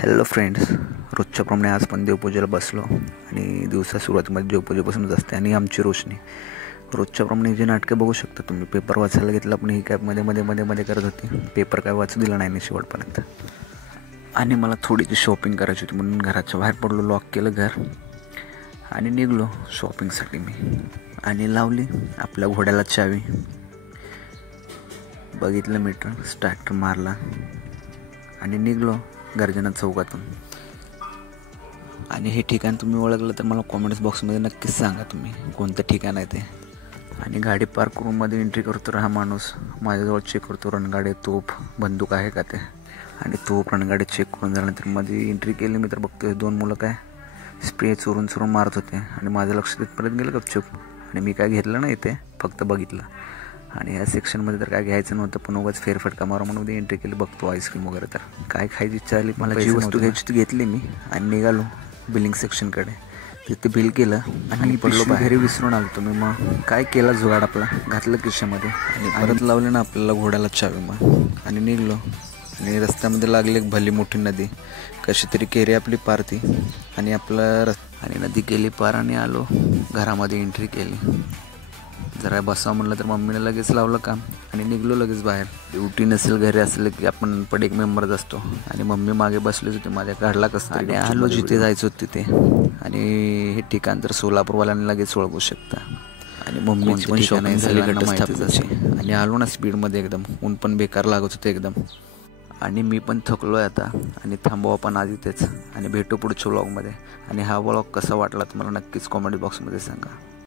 Hello friends, रोजच्याप्रमाणे आज पण देवपूजेला बसलो आणि दिवसा सुरुवातीमध्ये देवपूजेपासूनच असते. आणि आमची रोशनी रोजच्याप्रमाणे जी नाटकं बघू शकता तुम्ही. पेपर वाचायला घेतला पण ही काय मध्ये मध्ये मध्ये मध्ये करत होती. पेपर काय वाचू दिला नाही शेवटपर्यंत. आणि मला थोडीशी शॉपिंग करायची होती म्हणून घराच्या बाहेर पडलो, लॉक केलं घर आणि निघलो शॉपिंगसाठी मी. आणि लावली आपल्या घोड्याला चावी, बघितलं मीटर, स्टार्टर मारला आणि निघलो गर्जना चौकातून. आणि हे ठिकाण तुम्ही ओळखलं तर मला कॉमेंट्स बॉक्समध्ये नक्कीच सांगा तुम्ही कोणतं ठिकाण आहे ते. आणि गाडी पार्क करून मध्ये एंट्री करतो हा माणूस माझ्याजवळ चेक करतो रणगाडे, तोफ, बंदूक आहे का ते. आणि तोफ रणगाडे चेक करून झाल्यानंतर मध्ये एंट्री केली मी तर बघतोय दोन मुलं काय स्प्रे चोरून मारत होते. आणि माझं लक्ष तिथपर्यंत गेलं गपचूप. आणि मी काय घेतलं नाही ते, फक्त बघितलं. आणि ह्या सेक्शनमध्ये तर काय घ्यायचं नव्हतं पण उगाच फेरफटका मारून म्हणून एंट्री केली. बघतो आईस्क्रीम वगैरे, तर काय खायची इच्छा आली. मला जी वस्तू घ्यायची ती घेतली मी आणि निघालो बिलिंग सेक्शनकडे. तिथे बिल केलं आणि पडलो घरी विसरून आलो तुम्ही. मग काय केला जुगाड आपला, घातलं खिशामध्ये आणि परत लावले ना आपल्याला घोड्याला चावी मग. आणि निघलो आणि रस्त्यामध्ये लागली एक भली मोठी नदी. कशी तरी केरी आपली पार ती आणि आपलं आणि नदी केली पार आणि आलो घरामध्ये एंट्री केली. जरा बसावं म्हणलं तर मम्मीने लगेच लावलं काम आणि निघलो लगेच बाहेर. ड्युटी नसेल घरी असलं की आपण पण एक मेंबरच असतो. आणि मम्मी मागे बसलीच होती माझ्या, काढला कसं आणि आलो जिथे जायचं होतं तिथे. आणि हे ठिकाण तर सोलापूरवाल्यांना लगेच ओळखू शकता. आणि मम्मीची पण शॉपिंग झाली घटस्थापनेची. आणि आलो ना स्पीडमध्ये एकदम, ऊन पण बेकार लागत होतं एकदम. आणि मी पण थकलो आहे आता आणि थांबवा पण आज इथेच. आणि भेटू पुढच्या व्लॉगमध्ये. आणि हा व्लॉग कसा वाटला तुम्हाला नक्कीच कॉमेंट बॉक्समध्ये सांगा.